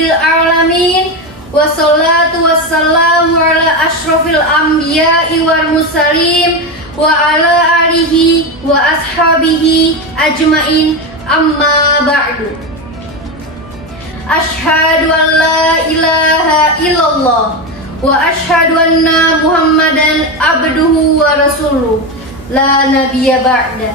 rabbil alamin. Wassalatu wassalamu ala ashrafil anbiya'i wal mursalin wa ala alihi wa ashabihi ajmain, amma ba'du. Ashhadu an la ilaha illallah wa ashhadu anna Muhammadan abduhu wa rasuluh, la nabiyya ba'da.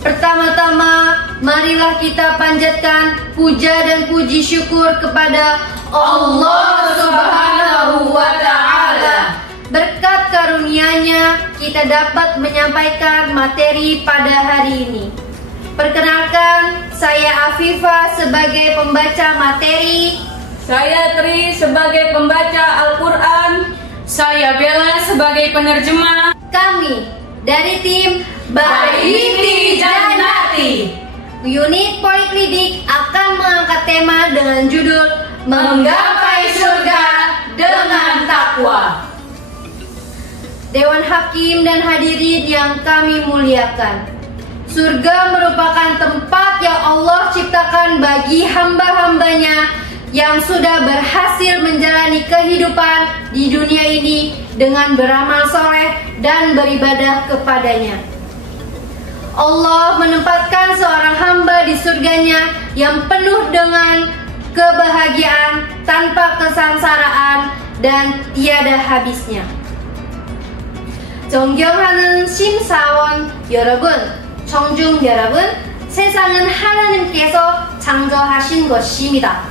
Pertama-tama, marilah kita panjatkan puja dan puji syukur kepada Allah Subhanahu wa Ta'ala. Berkat karunia-Nya, kita dapat menyampaikan materi pada hari ini. Perkenalkan, saya Afifah sebagai pembaca materi. Saya Tri sebagai pembaca Al-Quran. Saya Bella sebagai penerjemah. Kami dari tim Baiti Jannati. Unit Poliklinik akan mengangkat tema dengan judul Menggapai Surga dengan Takwa. Dewan Hakim dan hadirin yang kami muliakan, surga merupakan tempat yang Allah ciptakan bagi hamba-hambanya yang sudah berhasil menjalani kehidupan di dunia ini dengan beramal soleh dan beribadah kepadanya. Allah menempatkan seorang hamba di surganya yang penuh dengan kebahagiaan tanpa kesengsaraan dan tiada habisnya. 존경하는 심사원 여러분, 청중 여러분, 세상은 하나님께서 창조하신 것입니다.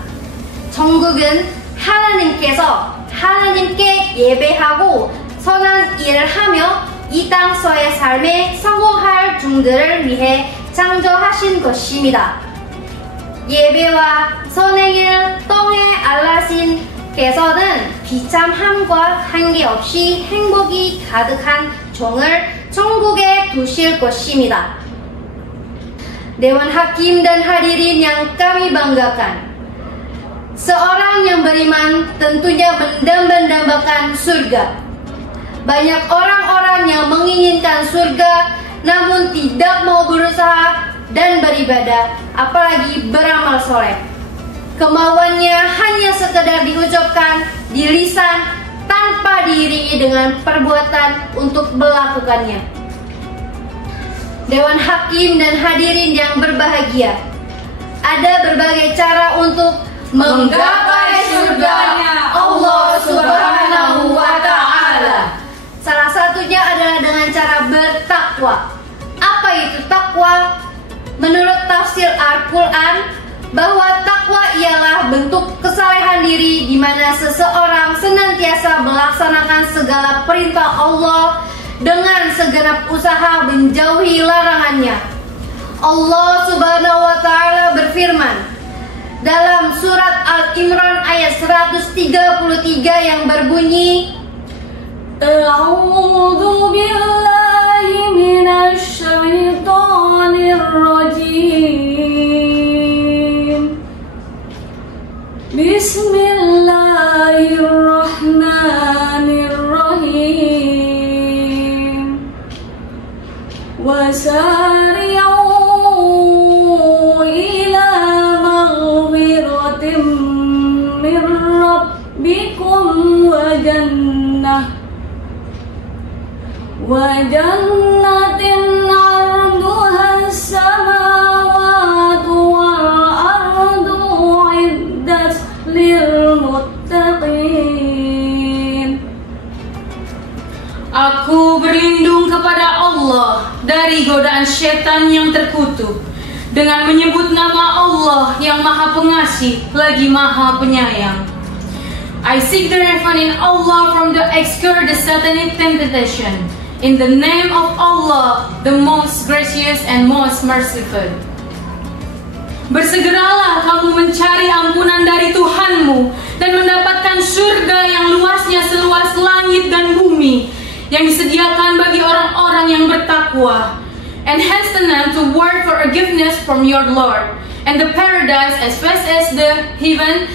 천국은 하나님께서 하나님께 예배하고 선한 일을 하며 이 땅서의 삶에 성공할 종들을 위해 창조하신 것입니다. 예배와 선행을 통해 알라신께서는 비참함과 한계없이 행복이 가득한 종을 천국에 두실 것입니다. Dewan Hakim dan hadirin yang kami banggakan, seorang yang beriman tentunya mendambakan surga. Banyak orang-orang yang menginginkan surga namun tidak mau berusaha dan beribadah, apalagi beramal soleh. Kemauannya hanya sekedar diucapkan di lisan tanpa diiringi dengan perbuatan untuk melakukannya. Dewan Hakim dan hadirin yang berbahagia, ada berbagai cara untuk menggapai surganya Allah Subhanahu wa Ta'ala. Salah satunya adalah dengan cara bertakwa. Apa itu takwa? Menurut tafsir Al-Quran, bahwa takwa ialah bentuk kesalehan diri di mana seseorang senantiasa melaksanakan segala perintah Allah dengan segenap usaha menjauhi larangannya. Allah Subhanahu wa Ta'ala berfirman dalam surat Al-Imran ayat 133 yang berbunyi, A'udzu billahi minasy syaithanir rajim. Bismillahirrahmanirrahim. Wasari'u ila maghfiratin min rabbikum wa jannatin 'arduha as-samawati wal ardu 'iddat lil muttaqin. Aku berlindung kepada Allah dari godaan setan yang terkutuk dengan menyebut nama Allah yang Maha Pengasih lagi Maha Penyayang. I seek the refuge in Allah from the excur the satanic temptation. In the name of Allah, the most gracious and most merciful. Bersegeralah kamu mencari ampunan dari Tuhanmu dan mendapatkan surga yang luasnya seluas langit dan bumi, yang disediakan bagi orang-orang yang bertakwa. And hasten to work for forgiveness from your Lord, and the paradise as vast as the heaven,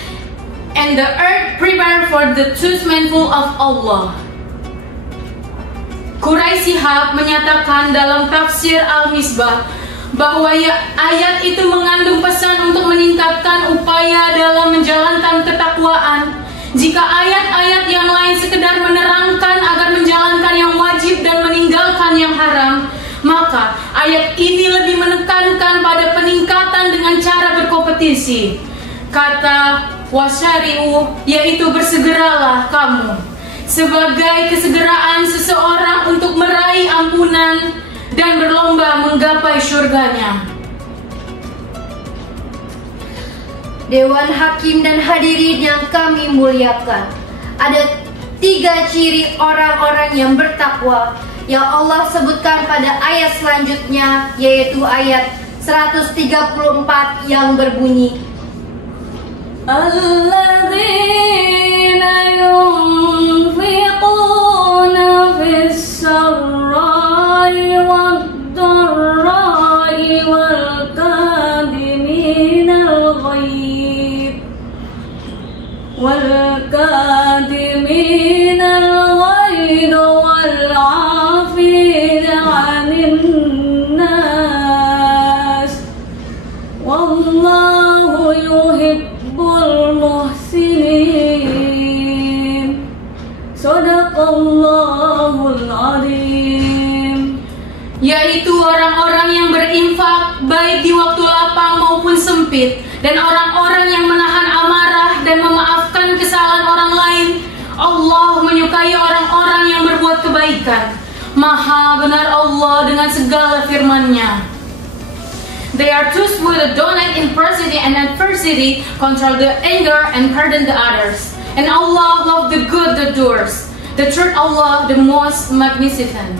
and the earth prepared for the chooseful of Allah. Quraisy Shihab menyatakan dalam tafsir Al-Misbah bahwa ayat itu mengandung pesan untuk meningkatkan upaya dalam menjalankan Jika ayat-ayat yang lain sekedar menerangkan agar menjalankan yang wajib dan meninggalkan yang haram, maka ayat ini lebih menekankan pada peningkatan dengan cara berkompetisi. Kata wasyari'u yaitu bersegeralah kamu, sebagai kesegeraan seseorang untuk meraih ampunan dan berlomba menggapai syurganya. Dewan Hakim dan hadirin yang kami muliakan, ada 3 ciri orang-orang yang bertakwa yang Allah sebutkan pada ayat selanjutnya, yaitu ayat 134 yang berbunyi, Alladzina yunfiquna fis-sarra'i wad-dharra'i wal kadhiminal ghaidh wal 'afina 'anil nas wallahu yuhibbul muhsinin. Shadaqallahul adzim. Yaitu orang-orang yang berinfak baik di waktu lapang maupun sempit, dan orang-orang yang menahan amarah dan memaafkan kesalahan orang lain. Allah menyukai orang-orang yang berbuat kebaikan. Maha benar Allah dengan segala firman-Nya. They are trustworthy to donate in prosperity and adversity, control the anger and pardon the others. And Allah love the good that doers. The truth Allah the most magnificent.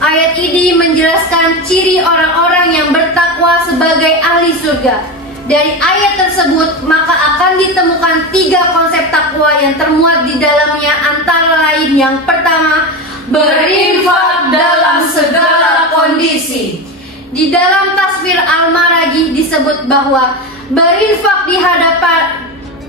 ayat ini menjelaskan ciri orang-orang yang bertakwa sebagai ahli surga. Dari ayat tersebut maka akan ditemukan 3 konsep takwa yang termuat di dalamnya, antara lain yang pertama, berinfak dalam segala kondisi. Di dalam Tasbir Al-Maraghi disebut bahwa berinfak di hadapan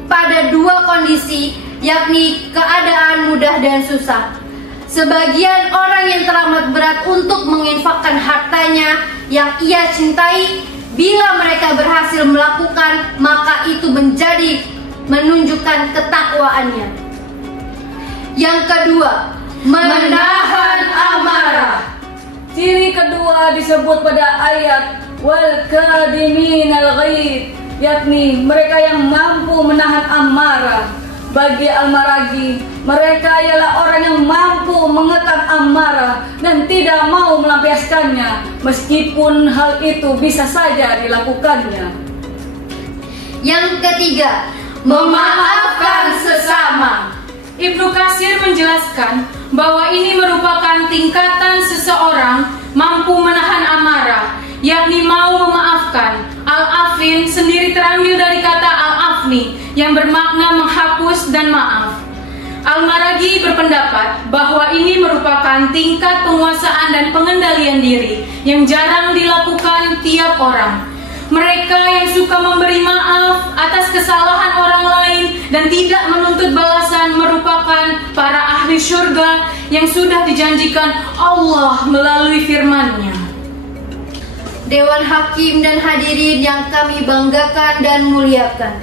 pada 2 kondisi, yakni keadaan mudah dan susah. Sebagian orang yang teramat berat untuk menginfakkan hartanya yang ia cintai, bila mereka berhasil melakukan, maka itu menunjukkan ketakwaannya. Yang kedua, menahan amarah. Ciri kedua disebut pada ayat wal kadhiminal ghaidh, yakni mereka yang mampu menahan amarah. Bagi Al-Maraghi, mereka ialah orang yang mampu mengetam amarah dan tidak mau melampiaskannya, meskipun hal itu bisa saja dilakukannya. Yang ketiga, memaafkan sesama. Ibnu Katsir menjelaskan bahwa ini merupakan tingkatan seseorang mampu menahan amarah, yakni mau memaafkan. Al-Afin sendiri terambil dari kata Al-Afni yang bermakna menghapus dan maaf. Al-Maraghi berpendapat bahwa ini merupakan tingkat penguasaan dan pengendalian diri yang jarang dilakukan tiap orang. Mereka yang suka memberi maaf atas kesalahan orang lain dan tidak menuntut balasan merupakan para ahli syurga yang sudah dijanjikan Allah melalui firman-Nya. Dewan Hakim dan hadirin yang kami banggakan dan muliakan,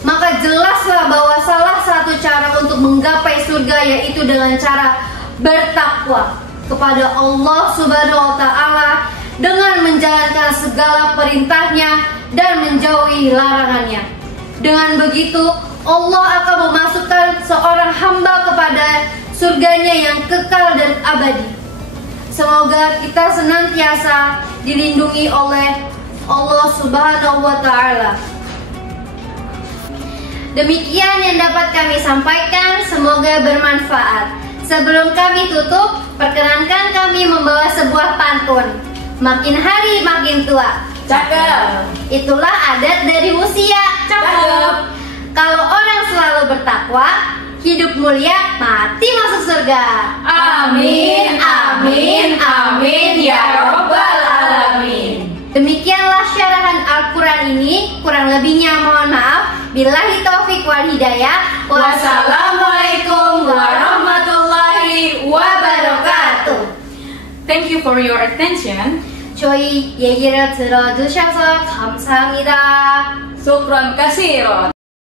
maka jelaslah bahwa salah satu cara untuk menggapai surga yaitu dengan cara bertakwa kepada Allah Subhanahu wa Ta'ala dengan menjalankan segala perintahnya dan menjauhi larangannya. Dengan begitu Allah akan memasukkan seorang hamba kepada surganya yang kekal dan abadi. Semoga kita senantiasa dilindungi oleh Allah Subhanahu wa Ta'ala. Demikian yang dapat kami sampaikan, semoga bermanfaat. Sebelum kami tutup, perkenankan kami membawa sebuah pantun. Makin hari makin tua. Cakep. Itulah adat dari usia. Cakep. Kalau orang selalu bertakwa, hidup mulia, mati masuk surga. Amin, amin, amin ya Rabbal Alamin. Demikianlah syarahan Al-Quran ini. Kurang lebihnya mohon maaf. Billahi taufiq wal hidayah. Wassalamualaikum warahmatullahi wabarakatuh. Thank you for your attention. 저희 얘기를 들어주셔서 감사합니다. Syukran kasiron.